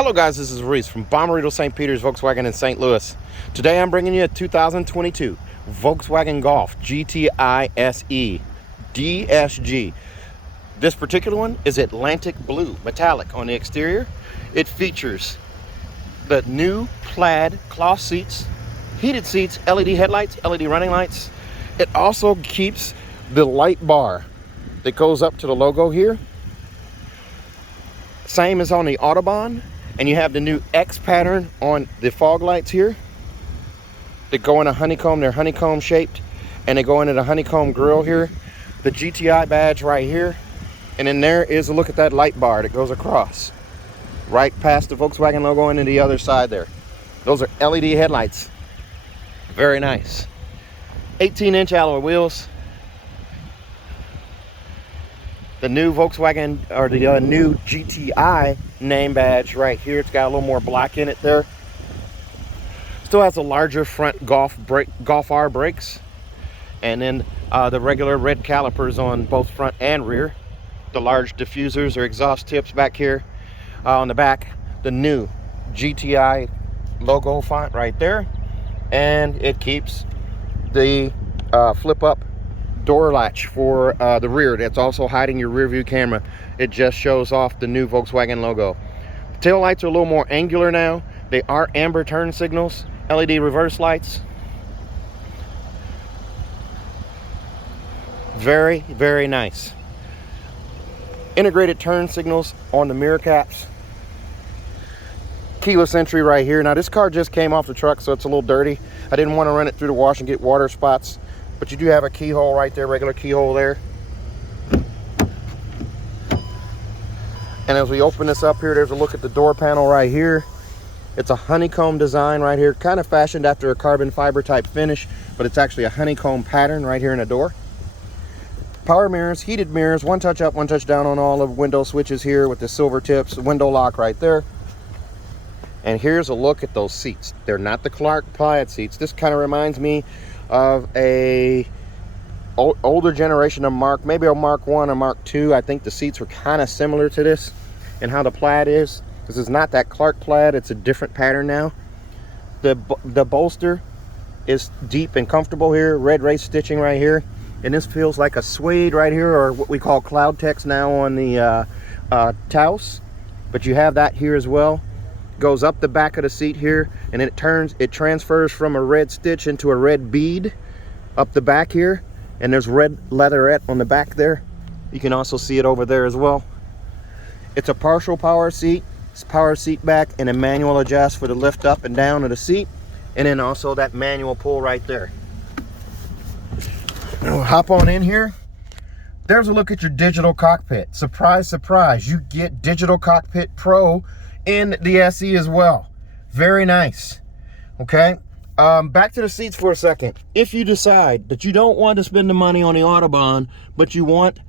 Hello guys, this is Reese from Bommarito St. Peter's Volkswagen in St. Louis. Today I'm bringing you a 2022 Volkswagen Golf GTI SE DSG. This particular one is Atlantic blue metallic on the exterior. It features the new plaid cloth seats, heated seats, LED headlights, LED running lights. It also keeps the light bar that goes up to the logo here. Same as on the Autobahn. And you have the new X pattern on the fog lights here. They go in a honeycomb, they're honeycomb shaped, and they go into the honeycomb grille here. The GTI badge right here. And then there is a look at that light bar that goes across. Right past the Volkswagen logo and to the other side there. Those are LED headlights. Very nice. 18-inch alloy wheels. The new Volkswagen, or the new GTI name badge right here. It's got a little more black in it there. Still has a larger front Golf R brakes. And then the regular red calipers on both front and rear. The large diffusers or exhaust tips back here. On the back, the new GTI logo font right there. And it keeps the flip up door latch for the rear. That's also hiding your rear view camera. It just shows off the new Volkswagen logo. Tail lights are a little more angular now. They are amber turn signals, LED reverse lights. Very, very nice. Integrated turn signals on the mirror caps. Keyless entry right here. Now this car just came off the truck, so it's a little dirty. I didn't want to run it through the wash and get water spots. But you do have a keyhole right there, regular keyhole there. And as we open this up here, there's a look at the door panel right here. It's a honeycomb design right here, kind of fashioned after a carbon fiber type finish, but it's actually a honeycomb pattern right here in the door. Power mirrors, heated mirrors, one touch up, one touch down on all of window switches here with the silver tips, window lock right there. And here's a look at those seats. They're not the Clark plaid seats. This kind of reminds me of a older generation of maybe a Mark 1 or Mark 2. I think the seats were kind of similar to this and how the plaid is. This is not that Clark plaid, it's a different pattern now. The bolster is deep and comfortable here, red race stitching right here, and this feels like a suede right here, or what we call cloud text now on the Taos, but you have that here as well. Goes up the back of the seat here, and it transfers from a red stitch into a red bead up the back here, and there's red leatherette on the back there. You can also see it over there as well. It's a partial power seat. It's power seat back and a manual adjust for the lift up and down of the seat, and then also that manual pull right there. We'll hop on in here. There's a look at your digital cockpit. Surprise, surprise, you get Digital Cockpit Pro in the SE as well. Very nice. Okay, back to the seats for a second. If you decide that you don't want to spend the money on the Autobahn, but you want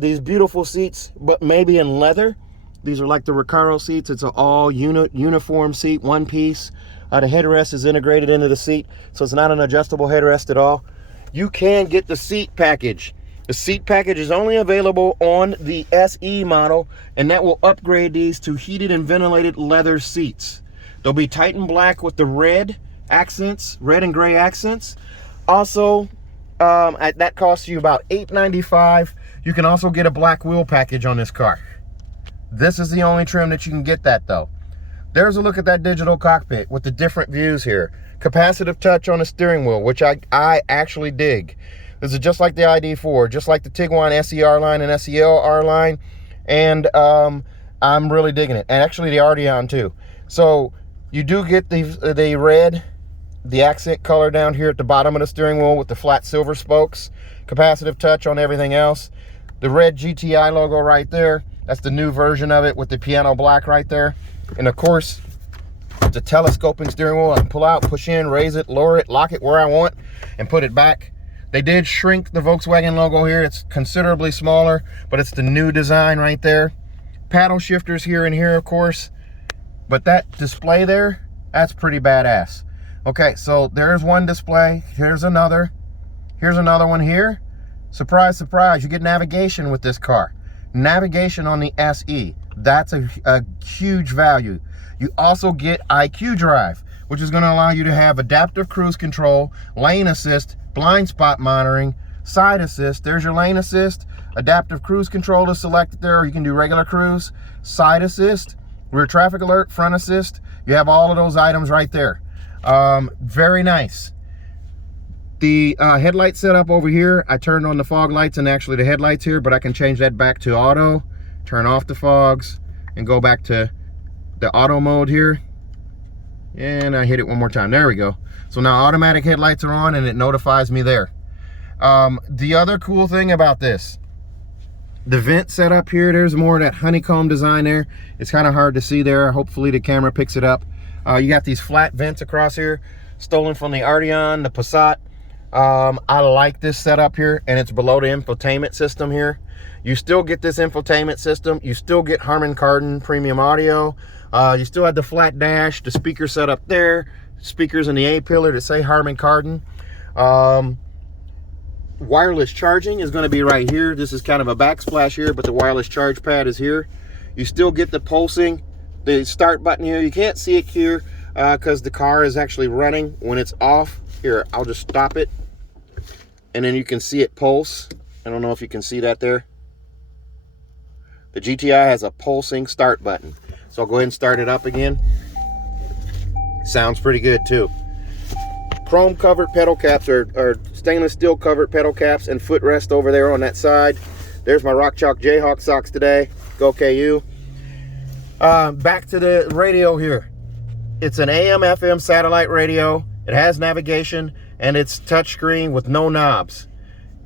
these beautiful seats, but maybe in leather, these are like the Recaro seats. It's an all uniform seat, one piece. The headrest is integrated into the seat, so it's not an adjustable headrest at all. You can get the seat package. The seat package is only available on the SE model, and that will upgrade these to heated and ventilated leather seats. They'll be Titan black with the red accents, red and gray accents. Also, that costs you about $895. You can also get a black wheel package on this car. This is the only trim that you can get that though. There's a look at that digital cockpit with the different views here. Capacitive touch on the steering wheel, which I actually dig. This is just like the ID4, just like the Tiguan SER line and SEL R line, and I'm really digging it. And actually the Arteon too. So you do get the red, the accent color down here at the bottom of the steering wheel with the flat silver spokes. Capacitive touch on everything else. The red GTI logo right there. That's the new version of it with the piano black right there. And of course, it's a telescoping steering wheel. I can pull out, push in, raise it, lower it, lock it where I want, and put it back. They did shrink the Volkswagen logo here. It's considerably smaller, but it's the new design right there. Paddle shifters here and here, of course. But that display there, that's pretty badass. Okay, so there's one display. Here's another. Here's another one here. Surprise, surprise, you get navigation with this car. Navigation on the SE. That's a huge value. You also get IQ Drive, which is going to allow you to have adaptive cruise control, lane assist, blind spot monitoring, side assist. There's your lane assist, adaptive cruise control is selected there, or you can do regular cruise, side assist, rear traffic alert, front assist. You have all of those items right there. Very nice. The headlight setup over here, I turned on the fog lights and actually the headlights here, but I can change that back to auto, turn off the fogs, and go back to the auto mode here. And I hit it one more time. There we go. So now automatic headlights are on and it notifies me there. The other cool thing about this, the vent setup here, there's more of that honeycomb design there. It's kind of hard to see there. Hopefully the camera picks it up. You got these flat vents across here, stolen from the Arteon, the Passat. I like this setup here, and it's below the infotainment system here. You still get this infotainment system. You still get Harman Kardon premium audio. You still have the flat dash, the speaker set up there, speakers in the A-pillar that say Harman Kardon. Wireless charging is going to be right here. This is kind of a backsplash here, but the wireless charge pad is here. You still get the pulsing, the start button here. You can't see it here because the car is actually running when it's off. Here, I'll just stop it, and then you can see it pulse. I don't know if you can see that there. The GTI has a pulsing start button. So I'll go ahead and start it up again. Sounds pretty good too. Chrome covered pedal caps, or stainless steel covered pedal caps, and footrest over there on that side. There's my Rock Chalk Jayhawk socks today. Go KU. Back to the radio here. It's an AM FM satellite radio. It has navigation and it's touchscreen with no knobs.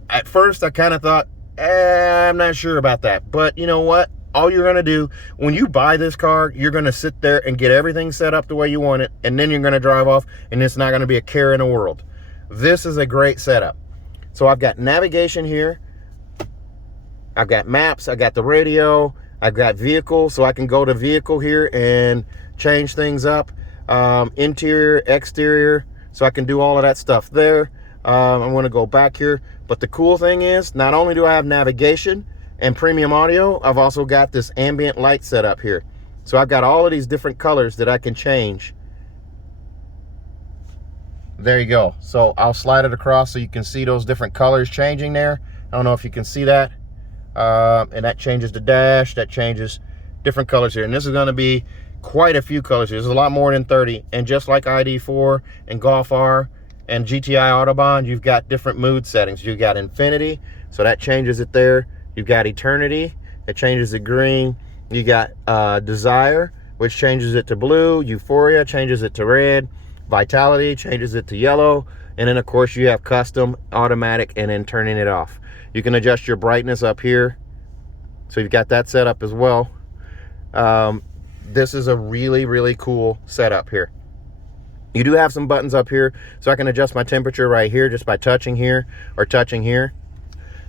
At first I kind of thought, I'm not sure about that, but you know what? All you're going to do when you buy this car, you're going to sit there and get everything set up the way you want it, and then you're going to drive off and it's not going to be a care in the world. This is a great setup. So I've got navigation here, I've got maps, I got the radio, I've got vehicle, so I can go to vehicle here and change things up, interior, exterior, so I can do all of that stuff there. I'm going to go back here, but the cool thing is, not only do I have navigation and premium audio, I've also got this ambient light set up here. So I've got all of these different colors that I can change. There you go. So I'll slide it across so you can see those different colors changing there. I don't know if you can see that. And that changes the dash, that changes different colors here. And this is going to be quite a few colors here. There's a lot more than 30. And just like ID4 and Golf R and GTI Autobahn, you've got different mood settings. You've got Infinity, so that changes it there. You've got Eternity, that changes it green. You got Desire, which changes it to blue. Euphoria changes it to red. Vitality changes it to yellow. And then of course you have custom, automatic, and then turning it off. You can adjust your brightness up here. So you've got that set up as well. This is a really, really cool setup here. You do have some buttons up here, so I can adjust my temperature right here just by touching here or touching here.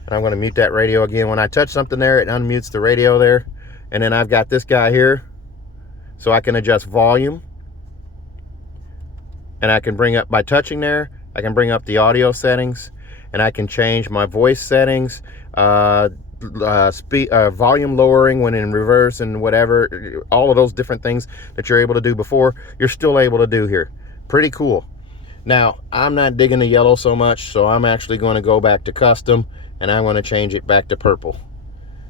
And I'm going to mute that radio again. When I touch something there, it unmutes the radio there. And then I've got this guy here, so I can adjust volume. And I can bring up, by touching there, I can bring up the audio settings. And I can change my voice settings, volume lowering when in reverse and whatever. All of those different things that you're able to do before, you're still able to do here. Pretty cool. Now, I'm not digging the yellow so much, so I'm actually going to go back to custom. And I'm going to change it back to purple.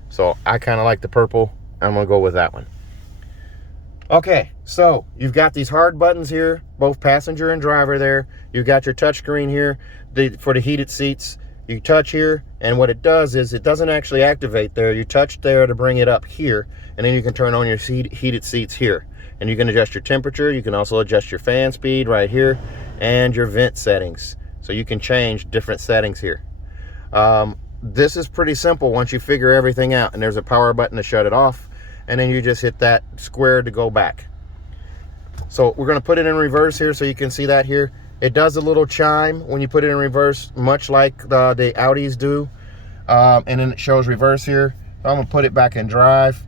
So I kind of like the purple. I'm going to go with that one. Okay, so you've got these hard buttons here, both passenger and driver there. You've got your touch screen here for the heated seats. You touch here, and what it does is it doesn't actually activate there. You touch there to bring it up here, and then you can turn on your heated seats here. And you can adjust your temperature. You can also adjust your fan speed right here and your vent settings. So you can change different settings here. This is pretty simple once you figure everything out, and there's a power button to shut it off, and then you just hit that square to go back. So we're going to put it in reverse here so you can see that here. It does a little chime when you put it in reverse, much like the Audis do, and then it shows reverse here. So I'm going to put it back in drive.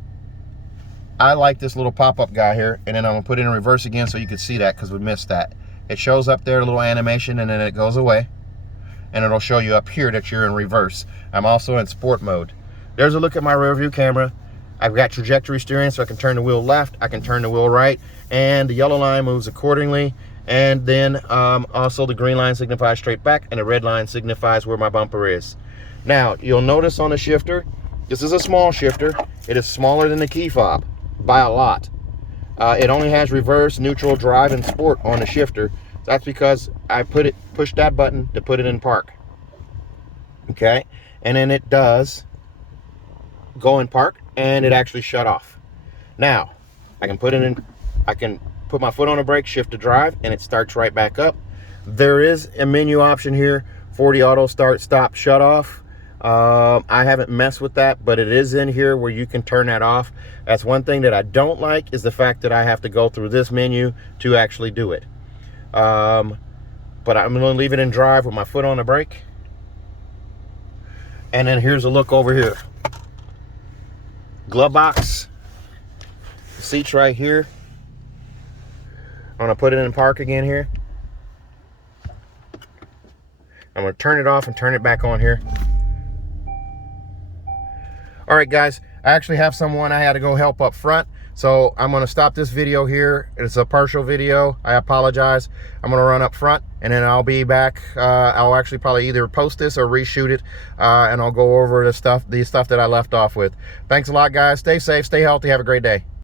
I like this little pop-up guy here, and then I'm going to put it in reverse again so you can see that because we missed that. It shows up there, a little animation, and then it goes away. And it'll show you up here that you're in reverse. I'm also in sport mode. There's a look at my rear view camera. I've got trajectory steering, so I can turn the wheel left, I can turn the wheel right, and the yellow line moves accordingly. And then also the green line signifies straight back, and the red line signifies where my bumper is. Now, you'll notice on the shifter, this is a small shifter. It is smaller than the key fob by a lot. It only has reverse, neutral, drive, and sport on the shifter. That's because I pushed that button to put it in park. Okay, and then it does go in park, and it actually shut off. Now, I can put it in, I can put my foot on the brake, shift to drive, and it starts right back up. There is a menu option here for the auto start, stop, shut off. I haven't messed with that, but it is in here where you can turn that off. That's one thing that I don't like, is the fact that I have to go through this menu to actually do it. But I'm going to leave it in drive with my foot on the brake. And then here's a look over here. Glove box, the seats right here. I'm going to put it in park again here. I'm going to turn it off and turn it back on here. All right, guys, I actually have someone I had to go help up front, so I'm going to stop this video here. It's a partial video. I apologize. I'm going to run up front, and then I'll be back. I'll actually probably either post this or reshoot it, and I'll go over the stuff that I left off with. Thanks a lot, guys. Stay safe, stay healthy, have a great day.